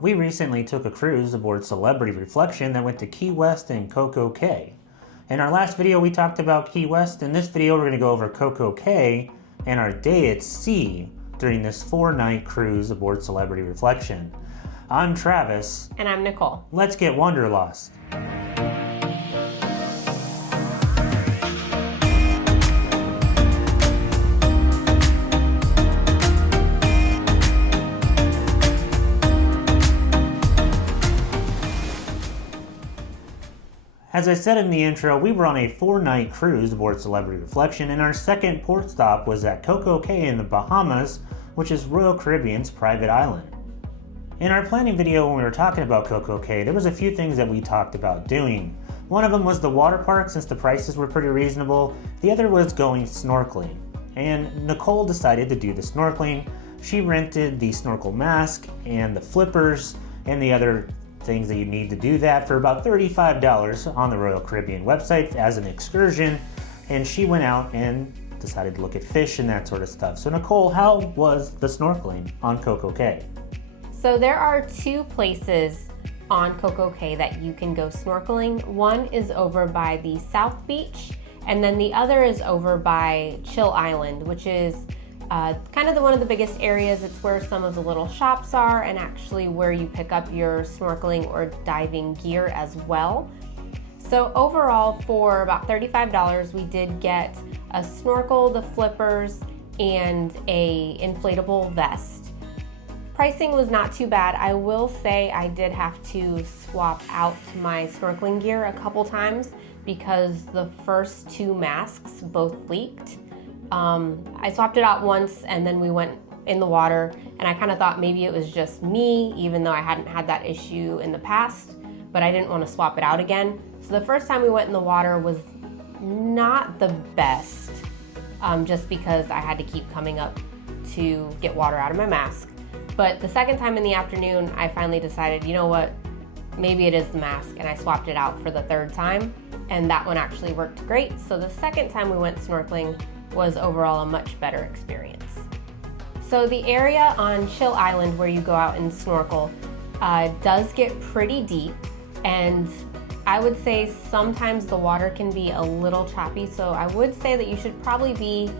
We recently took a cruise aboard Celebrity Reflection that went to Key West and Coco Cay. In our last video we talked about Key West. In this video we're going to go over Coco Cay and our day at sea during this 4-night cruise aboard Celebrity Reflection. I'm Travis. And I'm Nicole. Let's get wanderlost. As I said in the intro, we were on a 4-night cruise aboard Celebrity Reflection, and our second port stop was at Coco Cay in the Bahamas, which is Royal Caribbean's private island. In our planning video when we were talking about Coco Cay, there was a few things that we talked about doing. One of them was the water park, since the prices were pretty reasonable. The other was going snorkeling. And Nicole decided to do the snorkeling. She rented the snorkel mask and the flippers and the other things that you need to do that for about $35 on the Royal Caribbean website as an excursion, and she went out and decided to look at fish and that sort of stuff. So Nicole, how was the snorkeling on Coco Cay? So there are two places on Coco Cay that you can go snorkeling. One is over by the South Beach, and then the other is over by Chill Island, which is kind of one of the biggest areas. It's where some of the little shops are, and actually where you pick up your snorkeling or diving gear as well. So overall, for about $35, we did get a snorkel, the flippers, and a inflatable vest. Pricing was not too bad. I will say I did have to swap out my snorkeling gear a couple times because the first two masks both leaked. I swapped it out once, and then we went in the water, and I kind of thought maybe it was just me, even though I hadn't had that issue in the past, but I didn't want to swap it out again. So the first time we went in the water was not the best, just because I had to keep coming up to get water out of my mask. But the second time in the afternoon, I finally decided, you know what, maybe it is the mask, and I swapped it out for the third time, and that one actually worked great. So the second time we went snorkeling was overall a much better experience. So the area on Chill Island where you go out and snorkel does get pretty deep, and I would say sometimes the water can be a little choppy, so I would say that you should probably be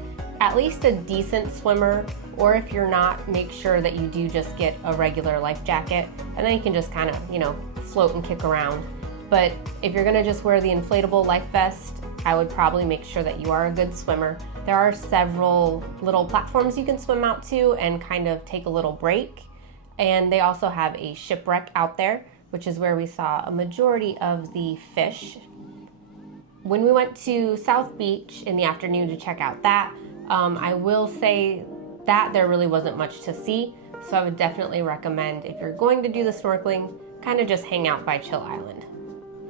at least a decent swimmer, or if you're not, make sure that you do just get a regular life jacket, and then you can just kind of, float and kick around. But if you're gonna just wear the inflatable life vest, I would probably make sure that you are a good swimmer. There are several little platforms you can swim out to and kind of take a little break. And they also have a shipwreck out there, which is where we saw a majority of the fish. When we went to South Beach in the afternoon to check out that, I will say that there really wasn't much to see. So I would definitely recommend, if you're going to do the snorkeling, kind of just hang out by Chill Island.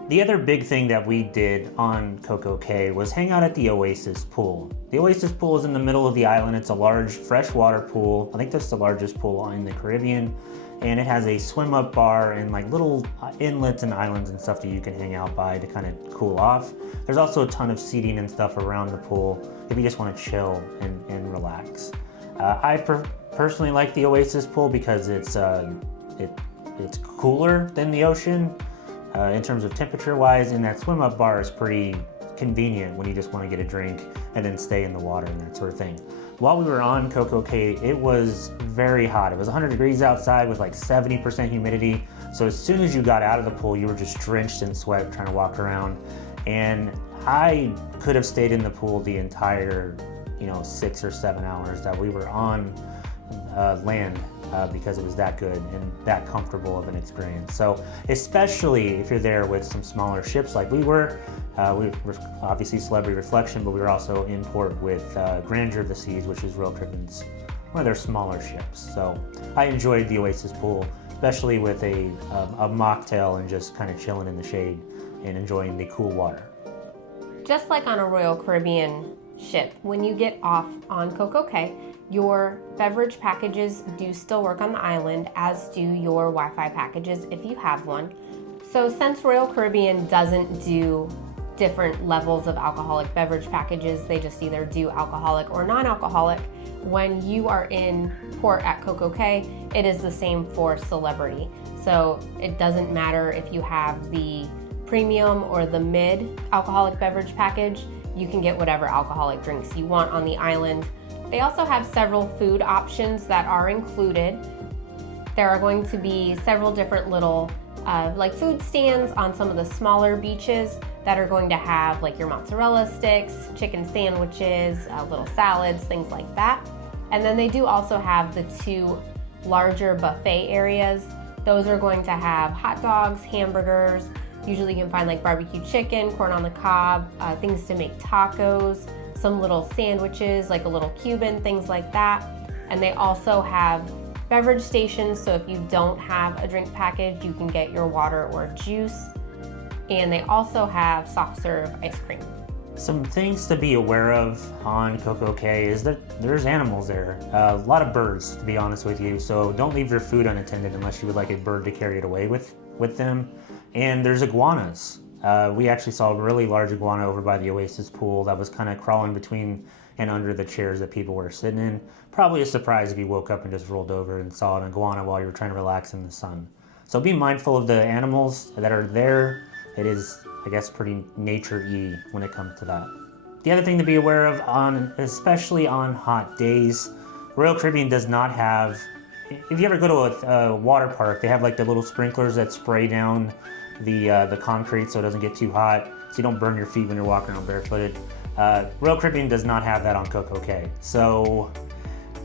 The other big thing that we did on Coco Cay was hang out at the Oasis Pool. The Oasis Pool is in the middle of the island. It's a large freshwater pool. I think that's the largest pool in the Caribbean. And it has a swim up bar and like little inlets and islands and stuff that you can hang out by to kind of cool off. There's also a ton of seating and stuff around the pool if you just want to chill and relax. I personally like the Oasis Pool because it's cooler than the ocean. In terms of temperature wise, and that swim up bar is pretty convenient when you just want to get a drink and then stay in the water and that sort of thing. While we were on Coco Cay, it was very hot. It was 100 degrees outside with like 70% humidity. So as soon as you got out of the pool, you were just drenched in sweat trying to walk around. And I could have stayed in the pool the entire 6 or 7 hours that we were on land because it was that good and that comfortable of an experience. So especially if you're there with some smaller ships like we were obviously Celebrity Reflection, but we were also in port with Grandeur of the Seas, which is Royal Caribbean's one of their smaller ships. So I enjoyed the Oasis Pool, especially with a mocktail and just kind of chilling in the shade and enjoying the cool water. Just like on a Royal Caribbean ship, when you get off on Coco Cay, your beverage packages do still work on the island, as do your Wi-Fi packages if you have one. So since Royal Caribbean doesn't do different levels of alcoholic beverage packages. They just either do alcoholic or non-alcoholic. When you are in port at Coco Cay, it is the same for Celebrity. So it doesn't matter if you have the premium or the mid alcoholic beverage package, you can get whatever alcoholic drinks you want on the island. They also have several food options that are included. There are going to be several different little like food stands on some of the smaller beaches that are going to have like your mozzarella sticks, chicken sandwiches, little salads, things like that. And then they do also have the 2 larger buffet areas. Those are going to have hot dogs, hamburgers. Usually you can find like barbecue chicken, corn on the cob, things to make tacos, some little sandwiches, like a little Cuban, things like that. And they also have beverage stations, so if you don't have a drink package, you can get your water or juice. And they also have soft serve ice cream. Some things to be aware of on Coco Cay is that there's animals there. A lot of birds, to be honest with you, so don't leave your food unattended unless you would like a bird to carry it away with them. And there's iguanas. We actually saw a really large iguana over by the Oasis Pool that was kind of crawling between and under the chairs that people were sitting in. Probably a surprise if you woke up and just rolled over and saw an iguana while you were trying to relax in the sun. So be mindful of the animals that are there. It is, I guess, pretty nature-y when it comes to that. The other thing to be aware of, especially on hot days, Royal Caribbean does not have, if you ever go to a water park, they have like the little sprinklers that spray down the concrete so it doesn't get too hot, so you don't burn your feet when you're walking around barefooted. Royal Caribbean does not have that on Coco Cay. So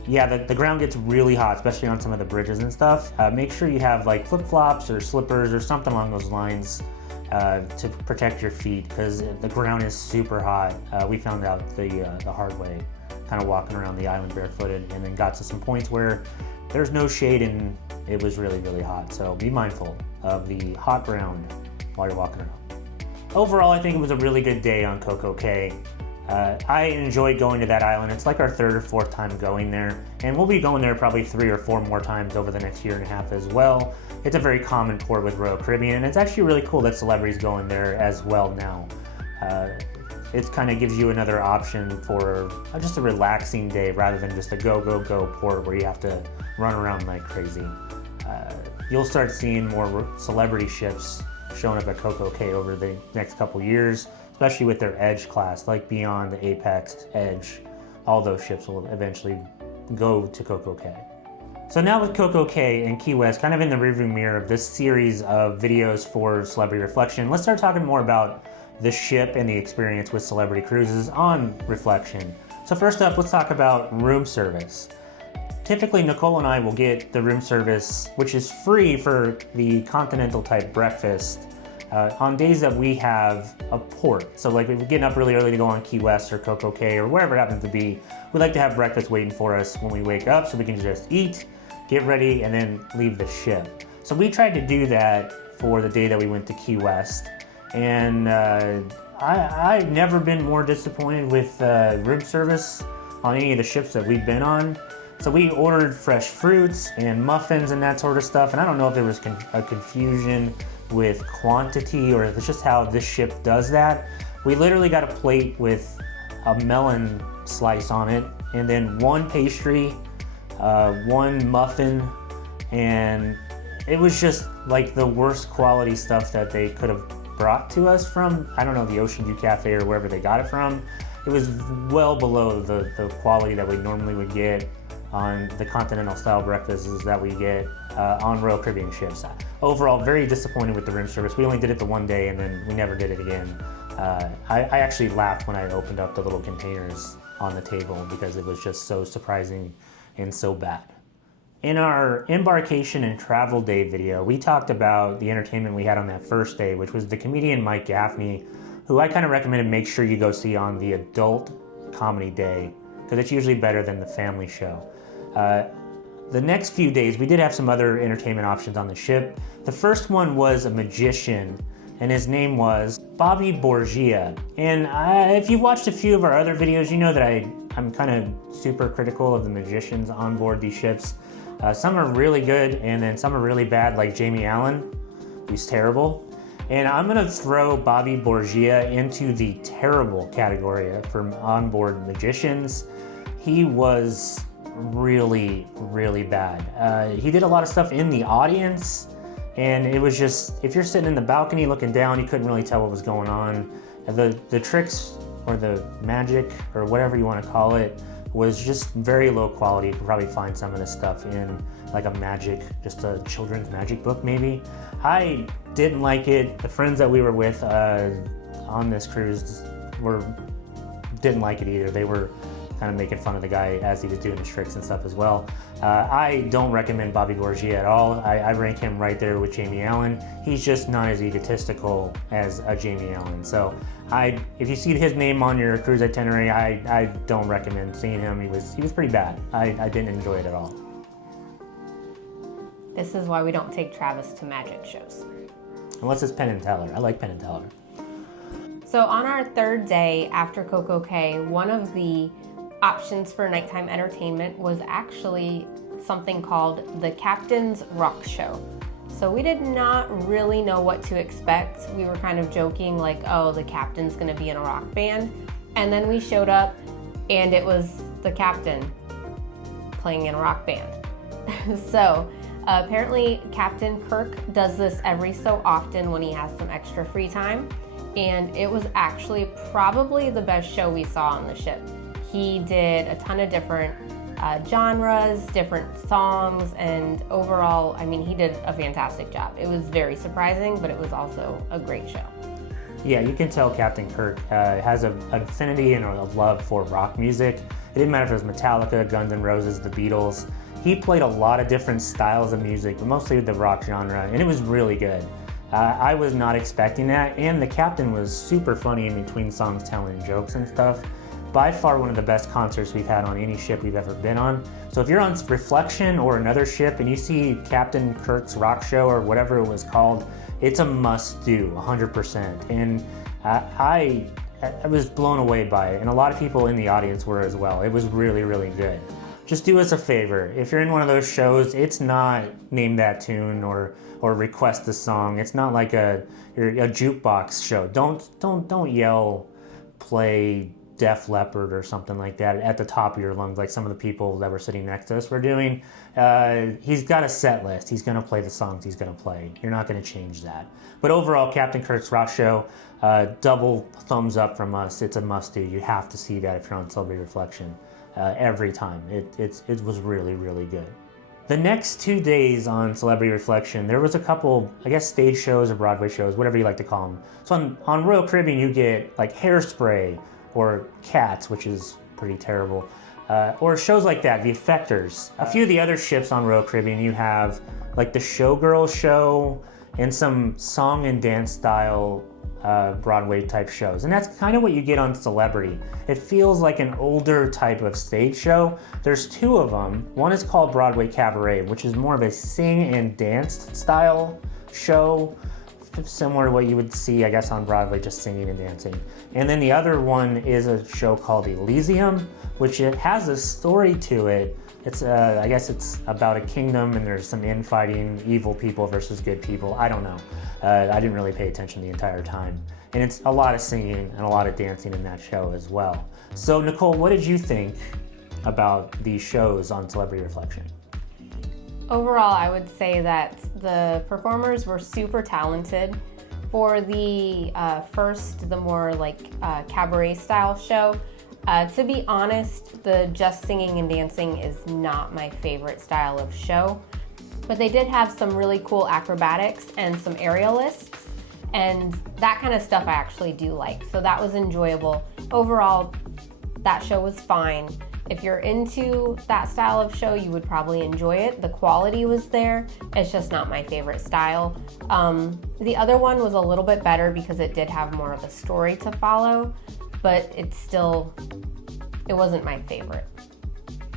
yeah, the ground gets really hot, especially on some of the bridges and stuff. Make sure you have like flip-flops or slippers or something along those lines to protect your feet, because the ground is super hot. We found out the hard way, kind of walking around the island barefooted, and then got to some points where there's no shade and it was really, really hot. So be mindful of the hot ground while you're walking around. Overall, I think it was a really good day on Coco Cay. I enjoyed going to that island. It's like our 3rd or 4th time going there, and we'll be going there probably 3 or 4 more times over the next year and a half as well. It's a very common port with Royal Caribbean, and it's actually really cool that Celebrity's going there as well now. It kind of gives you another option for just a relaxing day rather than just a go, go, go port where you have to run around like crazy. You'll start seeing more Celebrity ships showing up at Coco Cay over the next couple years, especially with their Edge class, like Beyond, the Apex, Edge. All those ships will eventually go to Coco Cay. So now with Coco Cay and Key West kind of in the rearview mirror of this series of videos for Celebrity Reflection, let's start talking more about the ship and the experience with Celebrity Cruises on Reflection. So first up, let's talk about room service. Typically, Nicole and I will get the room service, which is free for the continental type breakfast, on days that we have a port. So like if we're getting up really early to go on Key West or Coco Cay or wherever it happens to be, we like to have breakfast waiting for us when we wake up so we can just eat, get ready, and then leave the ship. So we tried to do that for the day that we went to Key West. And I've never been more disappointed with room service on any of the ships that we've been on. So we ordered fresh fruits and muffins and that sort of stuff. And I don't know if there was a confusion with quantity or if it's just how this ship does that. We literally got a plate with a melon slice on it, and then 1 pastry, 1 muffin, and it was just like the worst quality stuff that they could have brought to us from, I don't know, the Ocean View Cafe or wherever they got it from. It was well below the quality that we normally would get on the continental style breakfasts that we get on Royal Caribbean ships. Overall, very disappointed with the room service. We only did it the one day and then we never did it again. I actually laughed when I opened up the little containers on the table because it was just so surprising and so bad. In our embarkation and travel day video, we talked about the entertainment we had on that first day, which was the comedian Mike Gaffney, who I kind of recommended make sure you go see on the adult comedy day, because it's usually better than the family show. The next few days, we did have some other entertainment options on the ship. The first one was a magician, and his name was Bobby Borgia. And if you've watched a few of our other videos, you know that I'm kind of super critical of the magicians on board these ships. Some are really good, and then some are really bad, like Jamie Allen, who's terrible. And I'm gonna throw Bobby Borgia into the terrible category for onboard magicians. He was really, really bad. He did a lot of stuff in the audience, and it was just, if you're sitting in the balcony looking down, you couldn't really tell what was going on. The tricks or the magic or whatever you want to call it was just very low quality. You could probably find some of this stuff in like a magic, just a children's magic book maybe. I didn't like it. The friends that we were with on this cruise didn't like it either. They were kind of making fun of the guy as he was doing his tricks and stuff as well. I don't recommend Bobby Borgia at all. I rank him right there with Jamie Allen. He's just not as egotistical as a Jamie Allen. So if you see his name on your cruise itinerary, I don't recommend seeing him. He was pretty bad. I didn't enjoy it at all. This is why we don't take Travis to magic shows. Unless it's Penn and Teller. I like Penn and Teller. So on our third day after Coco Cay, one of the options for nighttime entertainment was actually something called the Captain's Rock Show. So we did not really know what to expect. We were kind of joking like, oh, the captain's gonna be in a rock band. And then we showed up and it was the captain playing in a rock band. So apparently Captain Kirk does this every so often when he has some extra free time. And it was actually probably the best show we saw on the ship. He did a ton of different genres, different songs, and overall, I mean, he did a fantastic job. It was very surprising, but it was also a great show. Yeah, you can tell Captain Kirk has an affinity and a love for rock music. It didn't matter if it was Metallica, Guns N' Roses, the Beatles. He played a lot of different styles of music, but mostly the rock genre, and it was really good. I was not expecting that, and the captain was super funny in between songs, telling jokes and stuff. By far one of the best concerts we've had on any ship we've ever been on. So if you're on Reflection or another ship and you see Captain Kirk's Rock Show or whatever it was called, it's a must-do, 100%. And I was blown away by it, and a lot of people in the audience were as well. It was really, really good. Just do us a favor. If you're in one of those shows, it's not name that tune or request the song. It's not like a jukebox show. Don't yell, play Def Leppard or something like that at the top of your lungs like some of the people that were sitting next to us were doing. He's got a set list. He's going to play the songs he's going to play. You're not going to change that. But overall, Captain Kirk's Rock Show, double thumbs up from us. It's a must-do. You have to see that if you're on Celebrity Reflection every time. It was really, really good. The next 2 days on Celebrity Reflection, there was a couple, I guess, stage shows or Broadway shows, whatever you like to call them. So on Royal Caribbean, you get like Hairspray, or Cats, which is pretty terrible, or shows like that, The Effectors. A few of the other ships on Royal Caribbean, you have like the Showgirl show and some song and dance style Broadway type shows. And that's kind of what you get on Celebrity. It feels like an older type of stage show. There's two of them. One is called Broadway Cabaret, which is more of a sing and dance style show, similar to what you would see, I guess, on Broadway, just singing and dancing. And then the other one is a show called Elysium, which it has a story to it. It's, I guess it's about a kingdom and there's some infighting, evil people versus good people. I don't know. I didn't really pay attention the entire time. And it's a lot of singing and a lot of dancing in that show as well. So Nicole, what did you think about these shows on Celebrity Reflection? Overall, I would say that the performers were super talented. For the the more like cabaret style show, to be honest, the just singing and dancing is not my favorite style of show. But they did have some really cool acrobatics and some aerialists, and that kind of stuff I actually do like. So that was enjoyable. Overall, that show was fine. If you're into that style of show, you would probably enjoy it. The quality was there. It's just not my favorite style. The other one was a little bit better because it did have more of a story to follow, but it wasn't my favorite.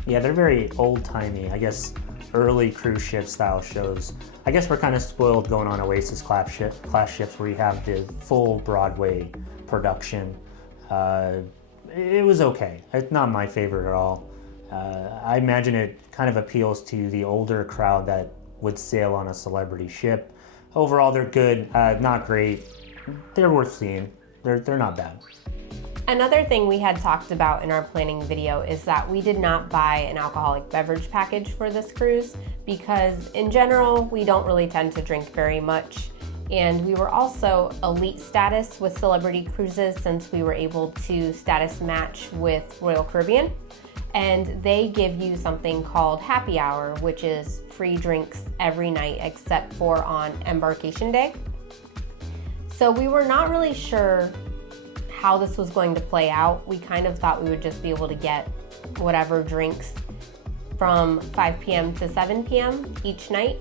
Yeah, they're very old-timey, I guess, early cruise ship style shows. I guess we're kind of spoiled going on Oasis class ships where you have the full Broadway production. It was okay. It's not my favorite at all. I imagine it kind of appeals to the older crowd that would sail on a Celebrity ship. overall they're good, not great. They're worth seeing. They're not bad. Another thing we had talked about in our planning video is that we did not buy an alcoholic beverage package for this cruise because in general, we don't really tend to drink very much. And we were also elite status with Celebrity Cruises since we were able to status match with Royal Caribbean. And they give you something called happy hour, which is free drinks every night except for on embarkation day. So we were not really sure how this was going to play out. We kind of thought we would just be able to get whatever drinks from 5 p.m. to 7 p.m. each night.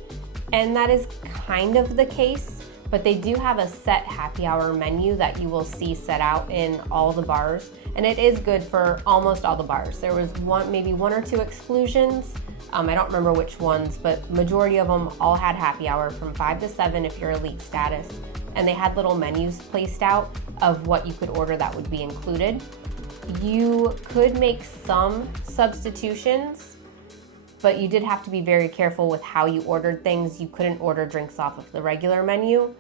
And that is kind of the case, but they do have a set happy hour menu that you will see set out in all the bars. And it is good for almost all the bars. There was maybe one or two exclusions. I don't remember which ones, but majority of them all had happy hour from 5 to 7 if you're elite status. And they had little menus placed out of what you could order that would be included. You could make some substitutions, but you did have to be very careful with how you ordered things. You couldn't order drinks off of the regular menu.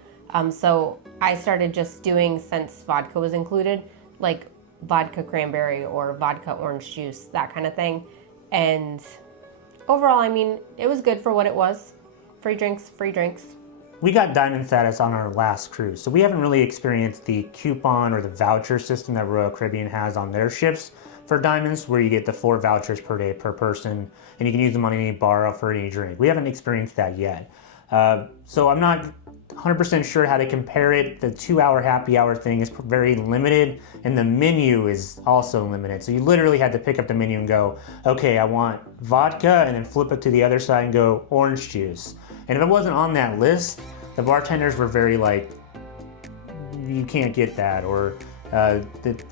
So I started just doing, since vodka was included, like vodka cranberry or vodka orange juice, that kind of thing. And overall, I mean, it was good for what it was. Free drinks, free drinks. We got diamond status on our last cruise, so we haven't really experienced the coupon or the voucher system that Royal Caribbean has on their ships for diamonds, where you get the 4 vouchers per day per person, and you can use them on any bar for any drink. We haven't experienced that yet. So I'm not 100% sure how to compare it. The 2-hour happy hour thing is very limited, and the menu is also limited. So you literally had to pick up the menu and go, okay, I want vodka, and then flip it to the other side and go orange juice. And if it wasn't on that list, the bartenders were very like, you can't get that, or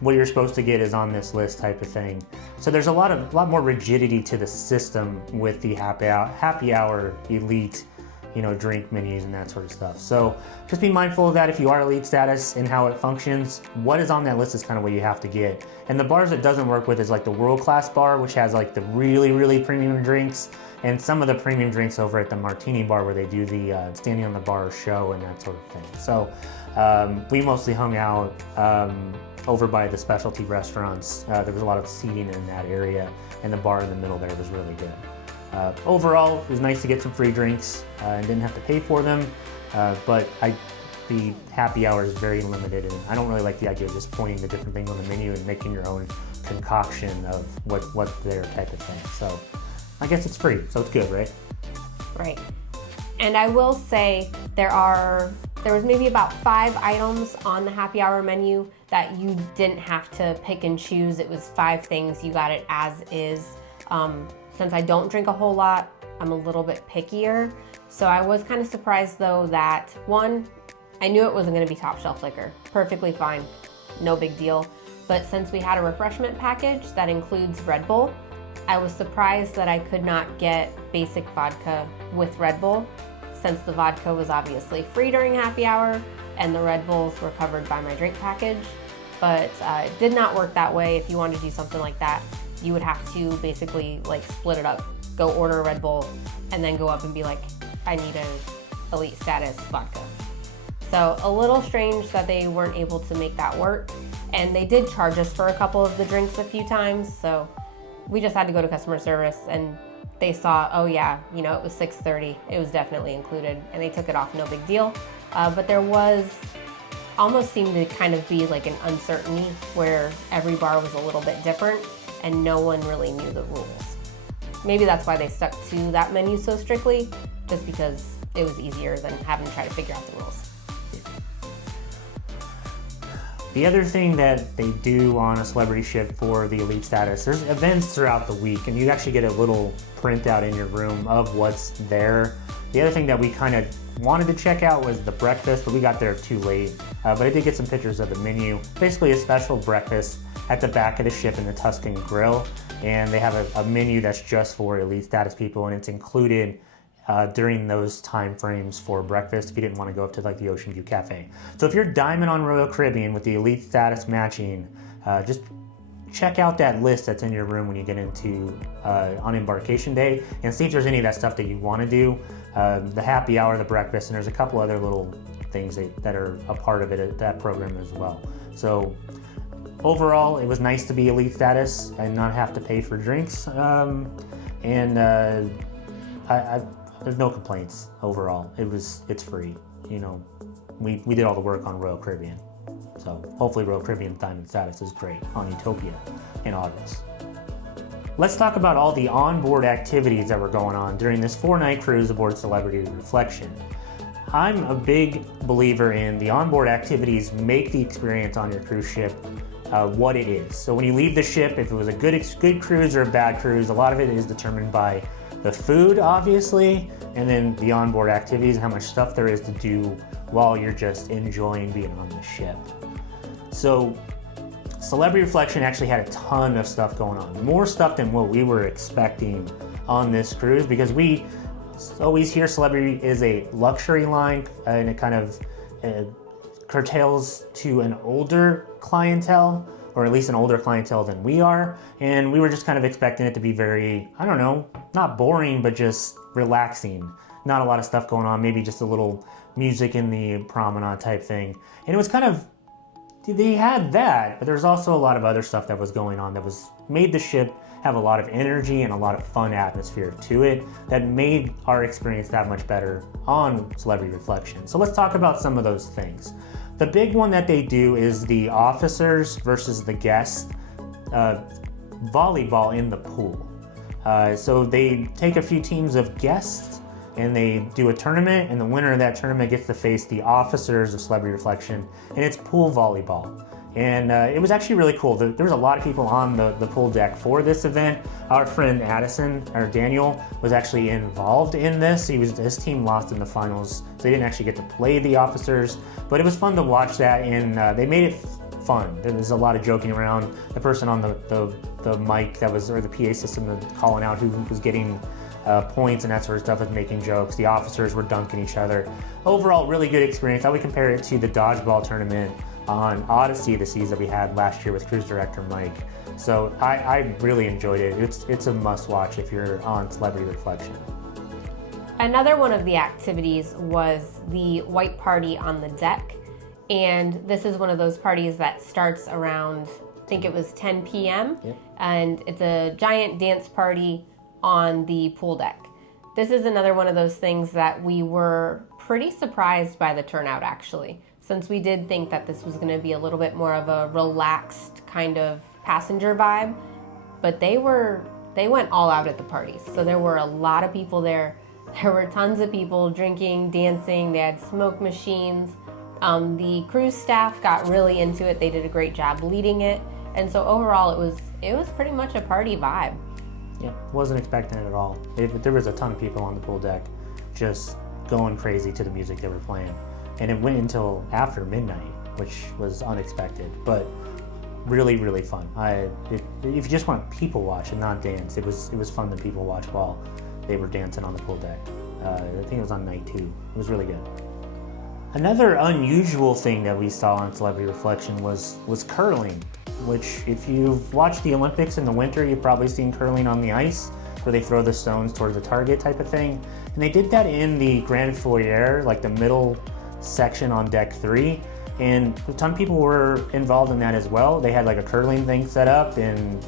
what you're supposed to get is on this list type of thing. So there's a lot more rigidity to the system with the happy hour elite, drink menus and that sort of stuff. So just be mindful of that if you are elite status and how it functions. What is on that list is kind of what you have to get. And the bars it doesn't work with is like the world class bar, which has like the really, really premium drinks, and some of the premium drinks over at the Martini bar where they do the standing on the bar show and that sort of thing. So we mostly hung out over by the specialty restaurants. There was a lot of seating in that area, and the bar in the middle there was really good. Overall, it was nice to get some free drinks and didn't have to pay for them, but the happy hour is very limited, and I don't really like the idea of just pointing to different things on the menu and making your own concoction of what's their type of thing. So I guess it's free, so it's good, right? Right. And I will say there was maybe about 5 items on the happy hour menu that you didn't have to pick and choose. It was 5 things, you got it as is. Since I don't drink a whole lot, I'm a little bit pickier. So I was kind of surprised though that, one, I knew it wasn't gonna be top shelf liquor. Perfectly fine, no big deal. But since we had a refreshment package that includes Red Bull, I was surprised that I could not get basic vodka with Red Bull, since the vodka was obviously free during happy hour and the Red Bulls were covered by my drink package. But it did not work that way. If you wanted to do something like that, you would have to basically like split it up, go order a Red Bull, and then go up and be like, I need an elite status vodka. So a little strange that they weren't able to make that work. And they did charge us for a couple of the drinks a few times. So we just had to go to customer service, and they saw, oh yeah, it was $6.30. It was definitely included, and they took it off, no big deal. But there almost seemed to kind of be like an uncertainty where every bar was a little bit different and no one really knew the rules. Maybe that's why they stuck to that menu so strictly, just because it was easier than having to try to figure out the rules. The other thing that they do on a celebrity ship for the elite status, there's events throughout the week, and you actually get a little printout in your room of what's there. The other thing that we kind of wanted to check out was the breakfast, but we got there too late. But I did get some pictures of the menu. Basically a special breakfast at the back of the ship in the Tuscan Grill, and they have a menu that's just for elite status people, and it's included during those time frames for breakfast if you didn't want to go up to like the Ocean View Cafe. So if you're diamond on Royal Caribbean with the elite status matching, just check out that list that's in your room when you get into on embarkation day and see if there's any of that stuff that you want to do. The happy hour, the breakfast, and there's a couple other little things that are a part of it, that program as well. So overall, it was nice to be elite status and not have to pay for drinks. There's no complaints overall. It's free. You know, we did all the work on Royal Caribbean. So hopefully Royal Caribbean Diamond status is great on Utopia in August. Let's talk about all the onboard activities that were going on during this 4-night cruise aboard Celebrity Reflection. I'm a big believer in the onboard activities make the experience on your cruise ship what it is. So when you leave the ship, if it was a good cruise or a bad cruise, a lot of it is determined by the food, obviously, and then the onboard activities and how much stuff there is to do while you're just enjoying being on the ship. So Celebrity Reflection actually had a ton of stuff going on, more stuff than what we were expecting on this cruise, because we always hear Celebrity is a luxury line and it kind of curtails to an older clientele, or at least an older clientele than we are, and we were just kind of expecting it to be very, I don't know, not boring, but just relaxing. Not a lot of stuff going on, maybe just a little music in the promenade type thing. And it was kind of, they had that, but there's also a lot of other stuff that was going on that made the ship have a lot of energy and a lot of fun atmosphere to it that made our experience that much better on Celebrity Reflection. So let's talk about some of those things. The big one that they do is the officers versus the guests volleyball in the pool. So they take a few teams of guests and they do a tournament, and the winner of that tournament gets to face the officers of Celebrity Reflection, and it's pool volleyball. And it was actually really cool. There was a lot of people on the pool deck for this event. Our friend Daniel was actually involved in this. His team lost in the finals, so they didn't actually get to play the officers, but it was fun to watch that, and they made it fun. There was a lot of joking around. The person on the mic or the PA system calling out who was getting points and that sort of stuff, was making jokes. The officers were dunking each other. Overall, really good experience. I would compare it to the dodgeball tournament on Odyssey, the seas that we had last year with cruise director Mike. So I really enjoyed it. It's a must watch if you're on Celebrity Reflection. Another one of the activities was the white party on the deck. And this is one of those parties that starts around, I think it was 10 p.m. Yep. And it's a giant dance party on the pool deck. This is another one of those things that we were pretty surprised by the turnout, actually, since we did think that this was going to be a little bit more of a relaxed kind of passenger vibe, but they went all out at the parties. So there were a lot of people there. There were tons of people drinking, dancing. They had smoke machines. The cruise staff got really into it. They did a great job leading it, and so overall it was pretty much a party vibe. Yeah, wasn't expecting it at all. There was a ton of people on the pool deck just going crazy to the music they were playing. And it went until after midnight, which was unexpected, but really, really fun. If you just want people watch and not dance, it was fun to people watch while they were dancing on the pool deck. I think it was on night 2. It was really good. Another unusual thing that we saw on Celebrity Reflection was curling, which if you've watched the Olympics in the winter, you've probably seen curling on the ice, where they throw the stones towards the target type of thing. And they did that in the Grand Foyer, like the middle section on deck 3, and a ton of people were involved in that as well. They had like a curling thing set up and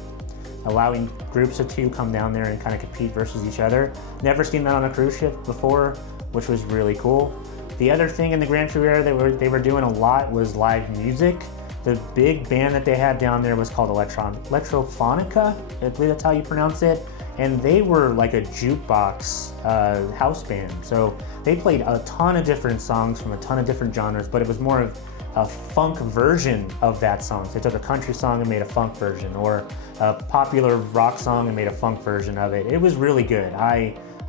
allowing groups of 2 come down there and kind of compete versus each other. Never seen that on a cruise ship before, which was really cool. The other thing in the Grand Foyer they were doing a lot was live music. The big band that they had down there was called Electrophonica, I believe that's how you pronounce it. And they were like a jukebox house band. So they played a ton of different songs from a ton of different genres, but it was more of a funk version of that song. So they took a country song and made a funk version, or a popular rock song and made a funk version of it. It was really good.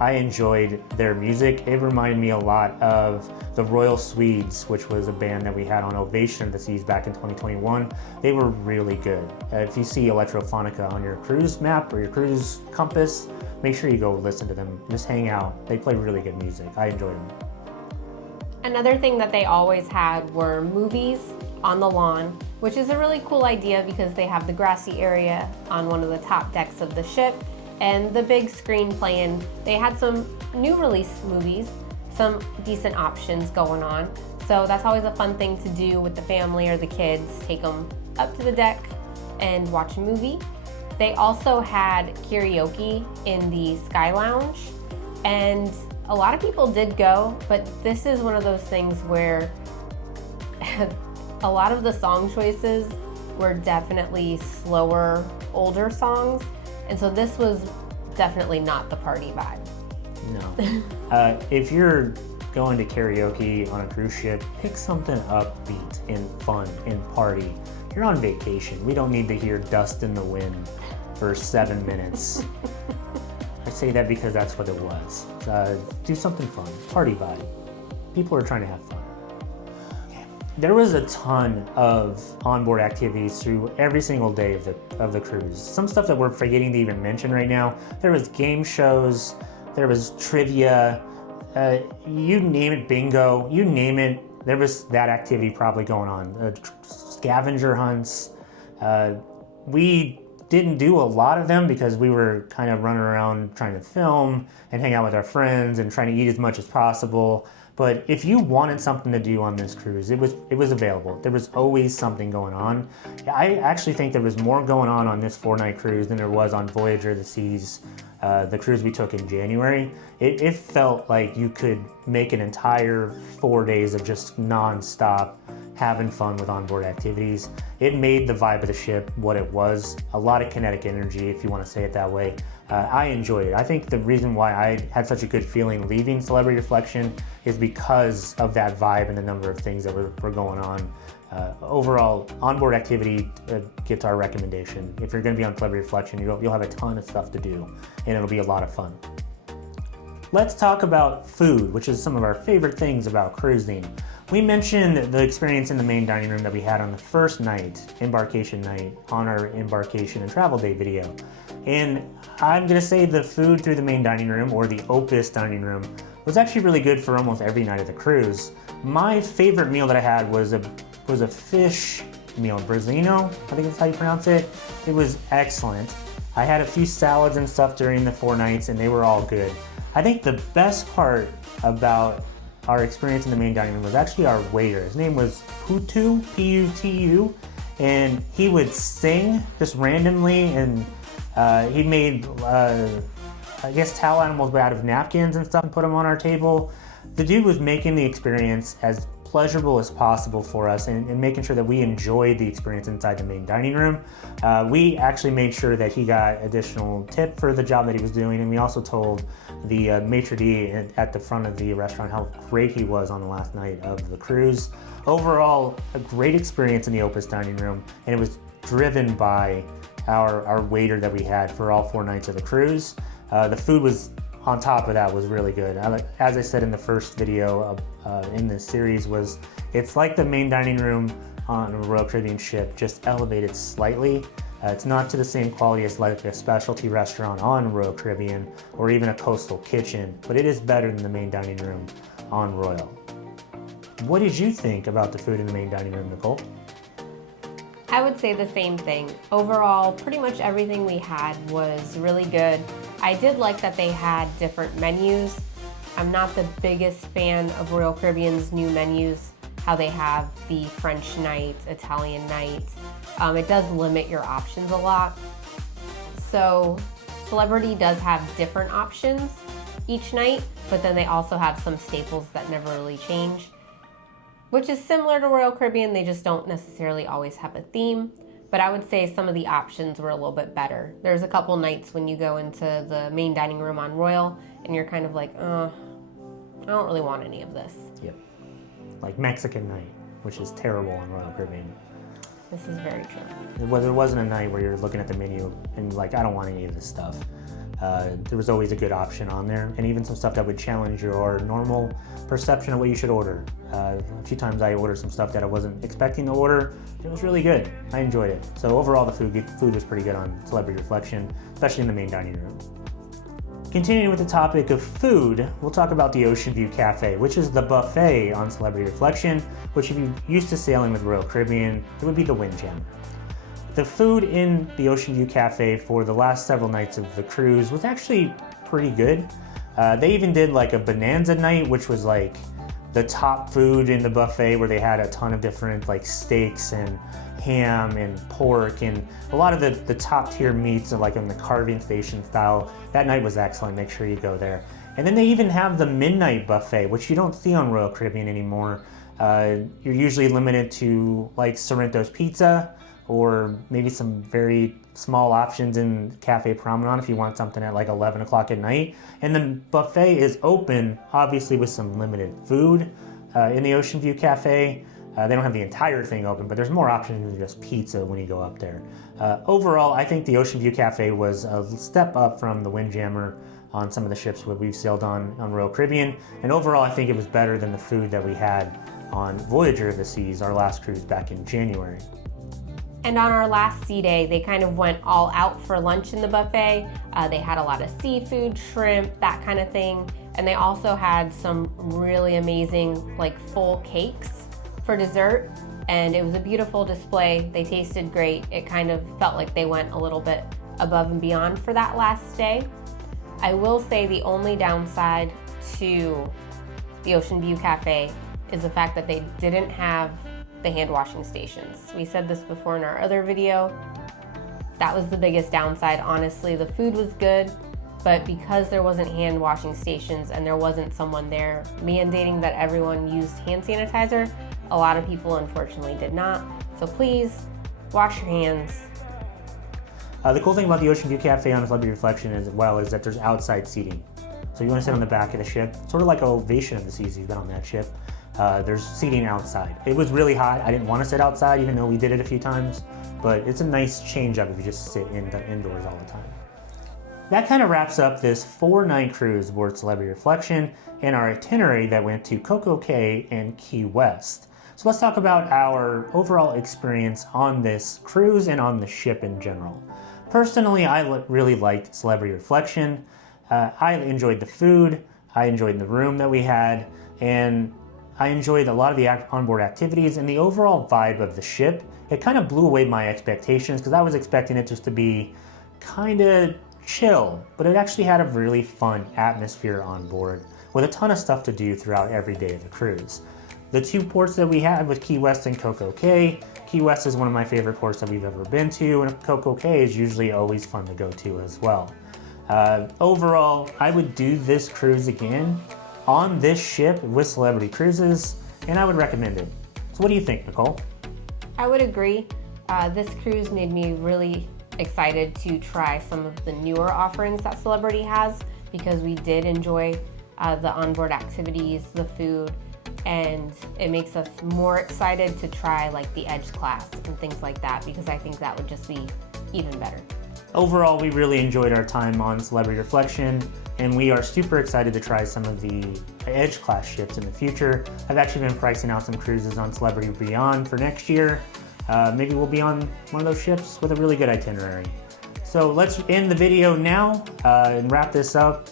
I enjoyed their music. It reminded me a lot of the Royal Swedes, which was a band that we had on Ovation of the Seas back in 2021. They were really good. If you see Electrophonica on your cruise map or your cruise compass, make sure you go listen to them. Just hang out. They play really good music. I enjoyed them. Another thing that they always had were movies on the lawn. which is a really cool idea because they have the grassy area on one of the top decks of the ship and the big screen playing. They had some new release movies, some decent options going on. So that's always a fun thing to do with the family or the kids. Take them up to the deck and watch a movie. They also had karaoke in the Sky Lounge, and a lot of people did go, but this is one of those things where a lot of the song choices were definitely slower, older songs, and so this was definitely not the party vibe. No. If you're going to karaoke on a cruise ship, pick something upbeat and fun and party. You're on vacation. We don't need to hear Dust in the Wind for 7 minutes. I say that because that's what it was. Do something fun, party vibe. People are trying to have fun. There was a ton of onboard activities through every single day of the cruise. Some stuff that we're forgetting to even mention right now. There was game shows, there was trivia, you name it, bingo, you name it, there was that activity probably going on. Scavenger hunts. We didn't do a lot of them because we were kind of running around trying to film and hang out with our friends and trying to eat as much as possible. But if you wanted something to do on this cruise, it was available. There was always something going on. I actually think there was more going on this 4-night cruise than there was on Voyager of the Seas, the cruise we took in January. It felt like you could make an entire 4 days of just non-stop having fun with onboard activities. It made the vibe of the ship what it was. A lot of kinetic energy, if you want to say it that way. I enjoyed it. I think the reason why I had such a good feeling leaving Celebrity Reflection is because of that vibe and the number of things that were going on. Overall, onboard activity gets our recommendation. If you're going to be on Celebrity Reflection, you'll have a ton of stuff to do, and it'll be a lot of fun. Let's talk about food, which is some of our favorite things about cruising. We mentioned the experience in the main dining room that we had on the first night, embarkation night, on our embarkation and travel day video. And I'm gonna say the food through the main dining room, or the Opus dining room, was actually really good for almost every night of the cruise. My favorite meal that I had was a fish meal, Brazino, I think that's how you pronounce it. It was excellent. I had a few salads and stuff during the 4 nights, and they were all good. I think the best part about our experience in the main dining room was actually our waiter. His name was Putu, P-U-T-U, and he would sing just randomly, and he made, I guess, towel animals out of napkins and stuff and put them on our table. The dude was making the experience as pleasurable as possible for us and making sure that we enjoyed the experience inside the main dining room. We actually made sure that he got additional tip for the job that he was doing, and we also told the maitre d' at the front of the restaurant how great he was on the last night of the cruise. Overall, a great experience in the Opus dining room, and it was driven by our waiter that we had for all 4 nights of the cruise. The food was, on top of that, was really good. As I said in the first video in this series, it's like the main dining room on a Royal Caribbean ship, just elevated slightly. It's not to the same quality as like a specialty restaurant on Royal Caribbean or even a coastal kitchen, but it is better than the main dining room on Royal. What did you think about the food in the main dining room, Nicole? I would say the same thing. Overall, pretty much everything we had was really good. I did like that they had different menus. I'm not the biggest fan of Royal Caribbean's new menus, how they have the French night, Italian night. It does limit your options a lot. So Celebrity does have different options each night, but then they also have some staples that never really change, which is similar to Royal Caribbean. They just don't necessarily always have a theme. But I would say some of the options were a little bit better. There's a couple nights when you go into the main dining room on Royal and you're kind of like, I don't really want any of this. Yep. Like Mexican night, which is terrible on Royal Caribbean. This is very true. There wasn't a night where you're looking at the menu and like, I don't want any of this stuff. There was always a good option on there, and even some stuff that would challenge your normal perception of what you should order. A few times I ordered some stuff that I wasn't expecting to order. It was really good. I enjoyed it. So overall, the food was pretty good on Celebrity Reflection, especially in the main dining room. Continuing with the topic of food, we'll talk about the Ocean View Cafe, which is the buffet on Celebrity Reflection, which if you're used to sailing with Royal Caribbean, it would be the Windjammer. The food in the Ocean View Cafe for the last several nights of the cruise was actually pretty good. They even did like a bonanza night, which was like the top food in the buffet, where they had a ton of different like steaks and ham and pork and a lot of the top tier meats, like in the carving station style. That night was excellent. Make sure you go there. And then they even have the midnight buffet, which you don't see on Royal Caribbean anymore. You're usually limited to like Sorrento's pizza, or maybe some very small options in Cafe Promenade if you want something at like 11 o'clock at night. And the buffet is open, obviously, with some limited food in the Ocean View Cafe. They don't have the entire thing open, but there's more options than just pizza when you go up there. Overall, I think the Ocean View Cafe was a step up from the Windjammer on some of the ships that we've sailed on Royal Caribbean. And overall, I think it was better than the food that we had on Voyager of the Seas, our last cruise back in January. And on our last sea day, they kind of went all out for lunch in the buffet. They had a lot of seafood, shrimp, that kind of thing. And they also had some really amazing, like, full cakes for dessert. And it was a beautiful display. They tasted great. It kind of felt like they went a little bit above and beyond for that last day. I will say the only downside to the Ocean View Cafe is the fact that they didn't have the hand washing stations. We said this before in our other video. That was the biggest downside, honestly. The food was good, but because there wasn't hand washing stations and there wasn't someone there mandating that everyone used hand sanitizer, a lot of people unfortunately did not. So please wash your hands. The cool thing about the Ocean View Cafe on Celebrity Reflection as well is that there's outside seating. So you want to sit on the back of the ship, sort of like Ovation of the Seas, you've been on that ship. There's seating outside. It was really hot. I didn't want to sit outside, even though we did it a few times, but it's a nice change up if you just sit indoors all the time. That kind of wraps up this 4-night cruise aboard Celebrity Reflection and our itinerary that went to Coco Cay and Key West. So let's talk about our overall experience on this cruise and on the ship in general. Personally, I really liked Celebrity Reflection. I enjoyed the food, I enjoyed the room that we had, and I enjoyed a lot of the onboard activities and the overall vibe of the ship. It kind of blew away my expectations because I was expecting it just to be kind of chill, but it actually had a really fun atmosphere on board with a ton of stuff to do throughout every day of the cruise. The 2 ports that we had with Key West and Coco Cay. Key West is one of my favorite ports that we've ever been to, and Coco Cay is usually always fun to go to as well. Overall, I would do this cruise again on this ship with Celebrity Cruises, and I would recommend it. So what do you think, Nicole? I would agree. This cruise made me really excited to try some of the newer offerings that Celebrity has, because we did enjoy the onboard activities, the food, and it makes us more excited to try like the Edge class and things like that, because I think that would just be even better. Overall, we really enjoyed our time on Celebrity Reflection, and we are super excited to try some of the Edge class ships in the future. I've actually been pricing out some cruises on Celebrity Beyond for next year. Maybe we'll be on one of those ships with a really good itinerary. So let's end the video now and wrap this up.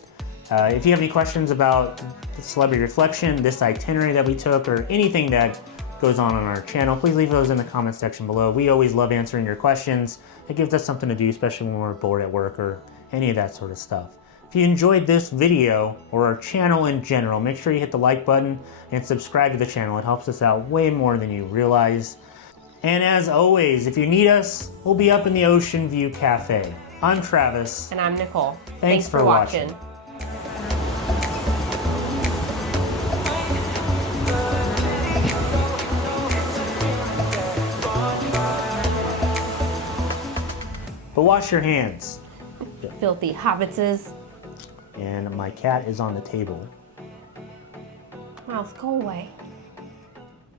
If you have any questions about Celebrity Reflection, this itinerary that we took, or anything that goes on our channel, please leave those in the comments section below. We always love answering your questions. It gives us something to do, especially when we're bored at work or any of that sort of stuff. If you enjoyed this video or our channel in general, make sure you hit the like button and subscribe to the channel. It helps us out way more than you realize. And as always, if you need us, we'll be up in the Ocean View Cafe. I'm Travis. And I'm Nicole. Thanks for watching. But wash your hands. Filthy hobbitses. And my cat is on the table. Mouse, go away.